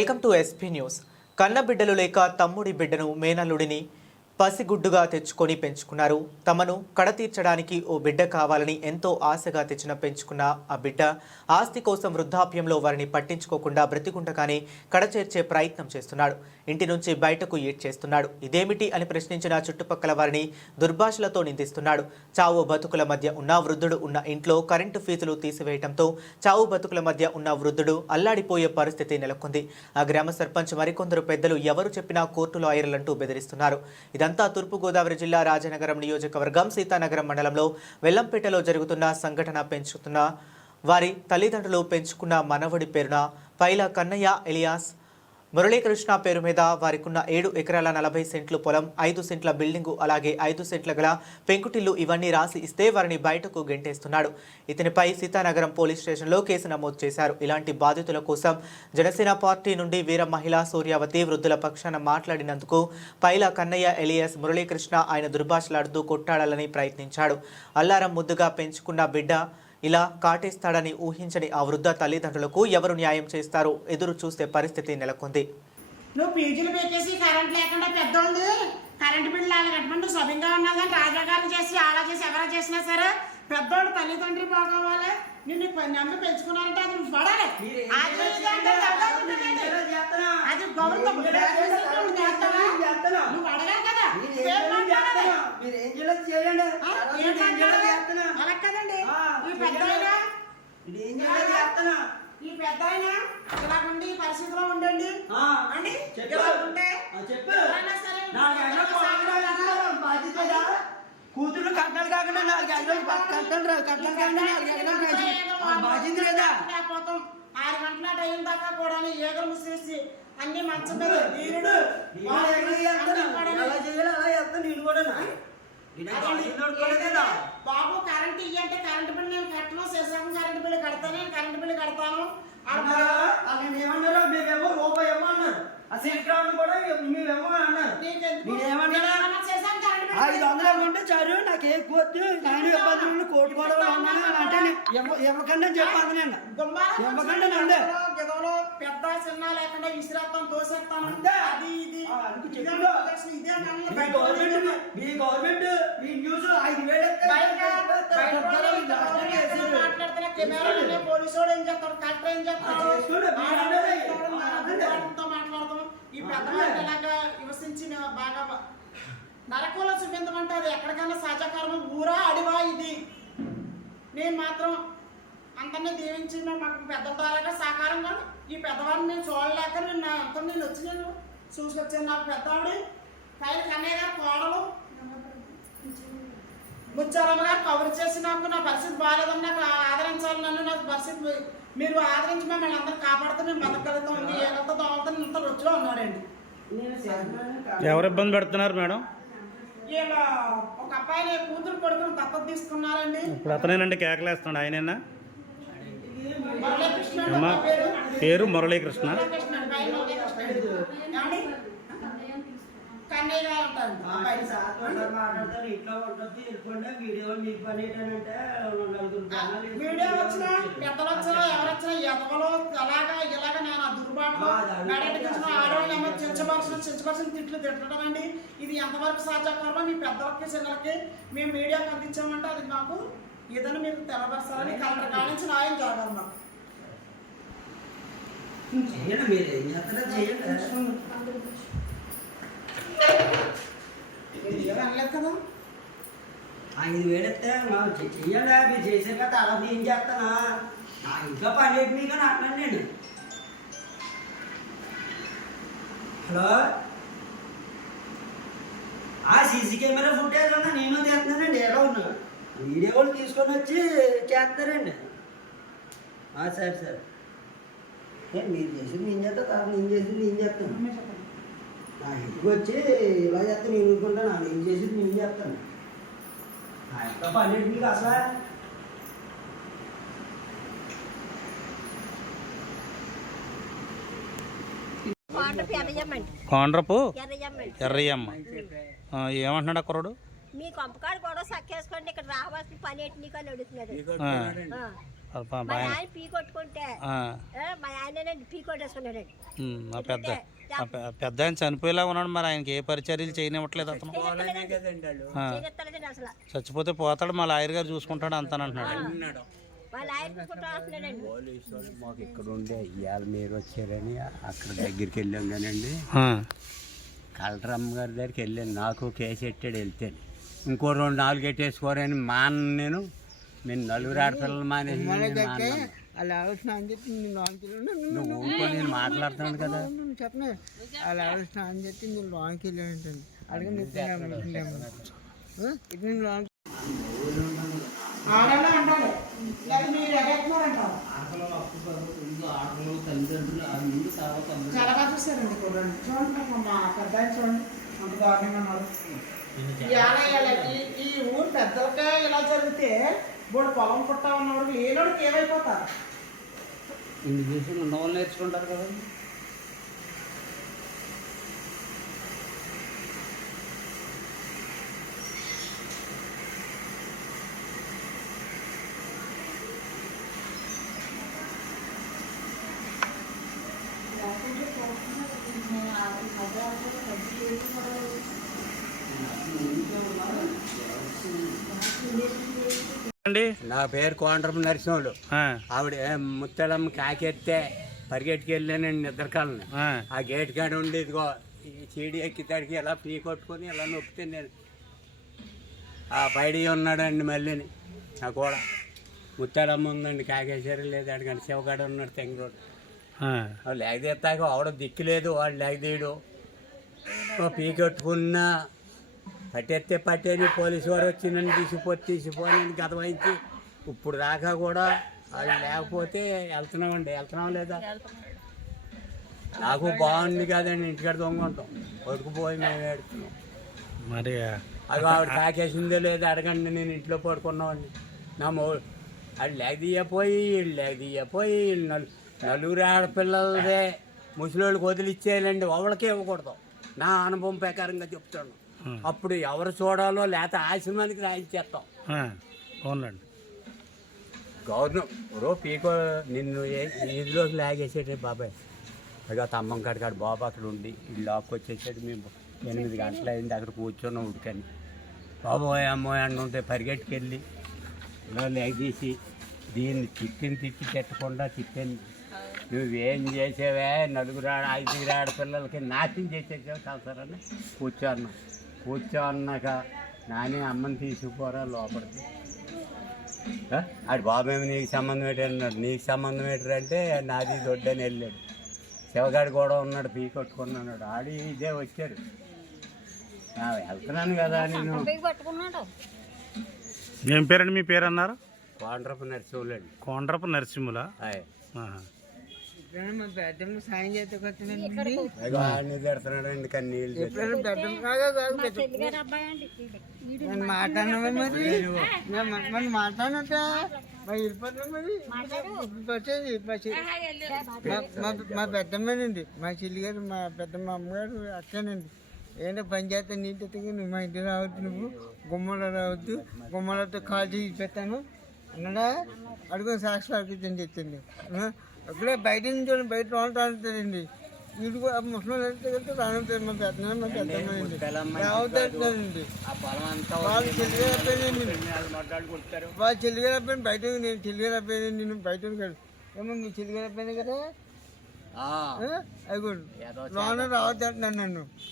Welcome to SP news కన్న బిడ్డలు లేక తమ్ముడి బిడ్డను మేనల్లుడిని పసిగుడ్డుగా తెచ్చుకొని పెంచుకున్నారు. తమను కడతీర్చడానికి ఓ బిడ్డ కావాలని ఎంతో ఆశగా తెచ్చిన పెంచుకున్న ఆ బిడ్డ ఆస్తి కోసం వృద్ధాప్యంలో వారిని పట్టించుకోకుండా బ్రతికుండగానే కడచేర్చే ప్రయత్నం చేస్తున్నాడు. ఇంటి నుంచి బయటకు ఈడ్చేస్తున్నాడు. ఇదేమిటి అని ప్రశ్నించిన చుట్టుపక్కల వారిని దుర్భాషలతో నిందిస్తున్నాడు. చావు బతుకుల మధ్య ఉన్న వృద్ధుడు ఉన్న ఇంట్లో కరెంటు ఫీజులు తీసివేయడంతో చావు బతుకుల మధ్య ఉన్న వృద్ధుడు అల్లాడిపోయే పరిస్థితి నెలకొంది. ఆ గ్రామ సర్పంచ్ మరికొందరు పెద్దలు ఎవరు చెప్పినా కోర్టు లాయర్లంటూ బెదిరిస్తున్నారు. ఇదంతా తూర్పుగోదావరి జిల్లా రాజనగరం నియోజకవర్గం సీతానగరం మండలంలో వెల్లంపేటలో జరుగుతున్న సంఘటన పెంచుతున్న వారి తల్లిదండ్రులు పెంచుకున్న మనవడి పేరున పైల కన్నయ్య ఎలియాస్ మురళీకృష్ణ పేరు మీద వారికున్న ఏడు ఎకరాల నలభై సెంట్లు పొలం ఐదు సెంట్ల బిల్డింగు అలాగే ఐదు సెంట్ల గల పెంకుటిల్లు ఇవన్నీ రాసి ఇస్తే వారిని బయటకు గెంటేస్తున్నాడు. ఇతనిపై సీతానగరం పోలీస్ స్టేషన్లో కేసు నమోదు చేశారు. ఇలాంటి బాధితుల కోసం జనసేన పార్టీ నుండి వీర మహిళా సూర్యావతి వృద్ధుల పక్షాన మాట్లాడినందుకు పైల కన్నయ్య ఎలియస్ మురళీకృష్ణ ఆయన దుర్భాషలాడుతూ కొట్టాడాలని ప్రయత్నించాడు. అల్లారం ముద్దుగా పెంచుకున్న బిడ్డ ఇలా కాటేస్తాడని ఊహించని ఆ వృద్ధ తల్లిదండ్రులకు ఎవరు న్యాయం చేస్తారో? ఎదురు చూసే పరిస్థితి నెలకొంది. నువ్వు పీజీలు పెట్టేసి కరెంట్ లేకుండా పెద్దోళ్ళు కరెంట్ బిల్లు వాళ్ళు కట్టమంటూ సభ్యంగా ఉన్నా కానీ రాజాగారు చేసి ఆడా చేసి ఎవరా చేసినా సరే పెద్దోళ్ళు తల్లిదండ్రి బాగోవాలి నిన్ను నమ్మి పెంచుకున్నారంటే అది నువ్వు పడాలి. అది. అది చేస్తావా? నువ్వు అడగాలి కదా. ఏం? ఏం? అలా కదండి. ఈ పెద్ద ఈ పెద్ద ఇలా ఉండి పరిస్థితిలో ఉండండి. అండి? ఉంటే? లేదా? కూతురు కట్టాలి కాకుండా నాలుగు ఎకరాలు కట్టాలి కట్టాలి కాకుండా నాలుగు. ఆ బాధ్యత లేదా? ఆరు గంటల టైం దాకా కూడా ఏగలు మూసేసి అన్ని మంచం వీరుడు? ఎలా చేయాలి అలా చేస్తాను నేను కూడా బాబు కరెంట్ ఇయ్యంటే కరెంట్ బిల్లు నేను కట్టను శేషం కరెంట్ బిల్లు కడతాను నేను కరెంట్ బిల్లు కడతాను అన్నారా? వాళ్ళు ఏమన్నారు మేమేమో రూపాయి ఏమో అన్నారు ఆ సిలిక్రాన్ కూడా మేమేమో అన్నారు? నేనేమన్నా నేనేమన్నా చేశాను కరెంట్ బిల్లు ఐదు వందలు ఉంటే చాలు. నాకు ఏ కోర్టు నేను ఇబ్బందులు కోర్టు గొడవలు ఉన్నాను అని అంటే ఇవ్వకండి చెప్పాను నేను. ఇవ్వకండి గదవలో పెద్ద చిన్న లేకుండా విసిరేస్తాం తోసేస్తాం. అంతే. అది ఇది. గవర్నమెంట్ మీ గవర్నమెంట్ మీ న్యూస్ ఐదు వేలు మాట్లాడుతున్నా కెమెరాలోనే పోలీసు వాడు ఏం చేస్తాడు కలెక్టర్ ఏం చేస్తాడు మాట్లాడతాం ఈ పెద్దవాళ్ళకి ఇలాగా విమర్శించి నేను బాగా నరకంలో చూపించమంటే అది ఎక్కడికైనా సహజకరమ ఊరా అడివా ఇది? నేను మాత్రం అందరినీ దీవించిన మాకు పెద్ద ద్వారాగా సహకారంగా ఈ పెద్దవాడిని నేను చూడలేక నేను నా అంతా నేను వచ్చి నేను చూసుకొచ్చాను. నాకు పెద్దవాడి పైన కన్నయ్య గారు కోడలు. ముచ్చారమ్మ గారు కవర్ చేసి నాకు నా పరిస్థితి బాగాలేదని నాకు ఆదరించాలి నన్ను నా పరిస్థితి మీరు ఆదరించి మమ్మల్ని అందరూ కాపాడుతూ మేము బతకగలుగుతాం. ఏళ్ళతో దోమతో ఇంత రుచిలో ఉన్నాడండి. ఎవరు ఇబ్బంది పెడుతున్నారు మేడం? వీళ్ళ ఒక అబ్బాయిని కూతురు కొడుకుని దత్తత తీసుకున్నారండి. ఇప్పుడు అతనేనండి కేకలేస్తున్నాడు ఆయనేనా? మురళీకృష్ణ. పేరు. మురళీకృష్ణ మురళీకృష్ణ అండి, పైన మురళీకృష్ణ అండి. ఏమండి? కన్నయ్య గారు అంటారు అబ్బాయి. మాట్లాడతారు ఇంట్లో ఉంటుంది వెళ్ళిపోండి వీడియో వచ్చినా పెద్దలు వచ్చినా ఎవరు వచ్చినా ఎదవలో అలాగా ఇలాగ నేను ఆ దుర్బాటులో మెడటికి వచ్చిన ఆడవాళ్ళు ఏమో చించవలసిన చించవలసిన తిట్లు తిట్టడం అండి. ఇది ఎంతవరకు సాధ్యకరమో మీ పెద్దలకి చిన్నలకి మేము మీడియాకి అందించామంటే అది మాకు ఏదైనా మీరు తెలపరచాలని కలెక్టర్ కానించి న్యాయం జరగాలి మాకు. చేయండి మీరు ఏం చేస్తారో చేయండి. అనలేదు కదా ఐదు వేలు మనం చె- చెయ్యండి? మీరు చేసే కదా అలా నేను చేస్తానా? నా ఇంట్లో పని ఏంటి మీకు అని అంటున్నాను నేను. హలో? ఆ సీసీ కెమెరా ఫుటేజ్ ఉన్నా నేను తీస్తున్నానండి ఎలా ఉన్నా వీడియో వాళ్ళు తీసుకొని వచ్చి చేస్తారండి సరే సరే. మీరు చేసింది నేను చేస్తా నేను చేసింది నేను చేస్తాను. నా ఇంటికి వచ్చి ఇలా చేస్తే నేను ఊరుకుంటాను నేను చేసింది నేను చేస్తాను. నా ఇంట్లో పని ఏంటి మీకు అసలు? కోండ్రపు ఎర్రయ్యమ్మ ఏమంటున్నాడు కుర్రాడు మీ కొంపకాడు కూడా సక్కేసుకోండి ఇక్కడ రావాల్సిన పని ఏంటి నీకు అని అడుగుతున్నాడు. మా ఆయన పీ కొట్టుకుంటే మా పీ కొట్టేసుకున్నాడండి పెద్ద పెద్ద ఆయన చనిపోయేలా ఉన్నాడు మరి ఆయనకి ఏ పరిచర్యలు చేయనివ్వట్లేదు అతను. చచ్చిపోతే పోతాడు మా లాయర్ గారు చూసుకుంటాడు వాళ్ళు మాకు ఇక్కడ ఉండే ఇవాళ మీరు వచ్చారని అక్కడ దగ్గరికి వెళ్ళాం కానండి. ఆ, కలెక్టర్ అమ్మగారి దగ్గరికి వెళ్ళాను. నాకు కేసు ఎట్టాడు వెళ్తే ఇంకో రెండు నాలుగు ఎట్టేసుకోరని మా అన్న నేను నేను నలుగురు ఆడపిల్లలు మానేసి. అలా స్నానం చేసి నేను లోనికి నువ్వు ఊరుకో నేను మాట్లాడుతున్నాను కదా. చెప్పను అలా స్నానం నేను లోనికి అడిగి ఇది నేను లోనికి చాలా బాగా చూస్తారండి చూడండి. చూడండి పెద్ద చూడండి అంత దారుణంగా ఉన్నారు ఇవాళ ఇవాళ ఈ ఈ ఊరు పెద్దలకే ఇలా జరిగితే ఇప్పుడు పొలం పుట్ట ఉన్నవాడు లేనోడికి ఏమైపోతారు ఇన్ని దేశంలో నోళ్ళు నేర్చుకుంటారు కదా అండి? నా పేరు కోండ్రపు నరసింహుడు. ఆ, ఆవిడ ముత్తలమ్మ కాకెత్తే పరిగెట్టుకు వెళ్ళానండి నిద్రకాలని. ఆ, ఆ గేట్ కాడ ఉండి ఇదిగో ఈ చీడి ఎక్కితాడికి ఇలా పీ కొట్టుకొని ఇలా నొక్కితే నేను ఆ పైడి ఉన్నాడండి మళ్ళీని నా కూడా ముత్తాడమ్మ ఉందండి కాకేశ్వరి లేదు అడిగండి శివగాడు ఉన్నాడు తెంగరోడు ఆ, వాళ్ళు ఎగదీస్తాక ఆవిడ దిక్కు లేదు వాళ్ళు ఎగదీయడు ఓ పీ పట్టెత్తే పట్టేని పోలీసు వారు వచ్చి నన్ను తీసిపోతే తీసిపోని గత వహించి ఇప్పుడు దాకా కూడా వాళ్ళు లేకపోతే వెళ్తున్నామండి. వెళ్తున్నాం లేదా? నాకు బాగుంది కదండి ఇంటికాడ దొంగ ఉంటాం. పడుకుపోయి మేము ఏడుతున్నాం మరి అది ఆవిడ తాకేసిందో లేదో అడగండి నేను ఇంట్లో పడుకున్నామండి. నా మో అది లేక తీయపోయి వీళ్ళు లేక తీయపోయి నలుగురు ఆడపిల్లలదే ముసలోళ్ళకి వదిలిచ్చేయాలండి. ఒకళ్ళకే ఇవ్వకూడదు. నా అనుభవం ప్రకారంగా చెప్తాను. అప్పుడు ఎవరు చూడాలో లేకపోతే ఆశ్రమానికి రాయించేస్తాం. అవునండి గవర్నర్ పీకో నిన్ను ఏ- ఈదిలోకి లాగేసాడే బాబాయ్. అదిగో తమ్మం కాడికి ఆడు బాబు అక్కడ ఉండి ఈ లాక్ వచ్చేసాడు. మేము ఎనిమిది గంటలు అయింది అక్కడ కూర్చున్నాం ఉడికని. బాబోయ్ అమ్మోయ్ అంటుంటే పరిగెట్టుకెళ్ళి ఇలా లేక తీసి దీన్ని తిప్పిని తిప్పి తిట్టకుండా తిప్పింది నువ్వేం చేసావే? నలుగురు ఆడ ఐదుగురు ఆడపిల్లలకి నాశనం చేసేసావు కాసారని కూర్చోన్నా. కూర్చో అన్నాక నాని అమ్మని తీసుకుపోరా లోపలికి? ఆడు బాబేమి నీకు సంబంధం ఏంటి అన్నాడు. నీకు సంబంధం ఏంటి అంటే నాది దొడ్డని వెళ్ళాడు. శివగాడు కూడా ఉన్నాడు పీ కొట్టుకున్నాడు. ఆడి ఇదే వచ్చాడు. వెళ్తున్నాను కదా నేను. ఏం పేరండి మీ పేరు అన్నారు వాండ్రపు నరసింహులండి. కోండ్రపు నరసింహుల? ఆయ్. ఎప్పుడైనా మా పెద్దమ్మ సాయం చేస్తే తిడుతున్నాడండి కన్నీళ్ళు. ఎప్పుడైనా కాదు నేను మరి? మాట్లాడినట్ట? మరి వచ్చేది మా- పెద్దమ్మనండి. మా చెల్లి గారు మా పెద్దమ్మ అమ్మగారు అక్కనండి ఏంటో పని చేస్తే నీటి నువ్వు మా ఇంటికి రావద్దు నువ్వు. గుమ్మలో రావద్దు. గుమ్మలతో కాల్ చేసి పెట్టాను అన్నాడా? అడుగుని సాక్షి అడుగుతుంది చెప్తుంది అప్పుడే బయట నుంచి బయట వాళ్ళు రానుతారండి వీడు కూడా ముసలి వెళ్తే రానుతారు మా పెద్దమ్మ మా పెద్దమ్మండి అంతా వాళ్ళు చెల్లిగా అయిపోయిందండి వాళ్ళు మాట్లాడుకుంటారు. వాళ్ళ చెల్లిగారు అయిపోయింది బయట నేను చెల్లిగారు అయిపోయింది నేను బయట. ఏమో మీ చెల్లిగారు అయిపోయింది కదా? అది కూడా లోన రావద్దు అంటున్నాను నన్ను.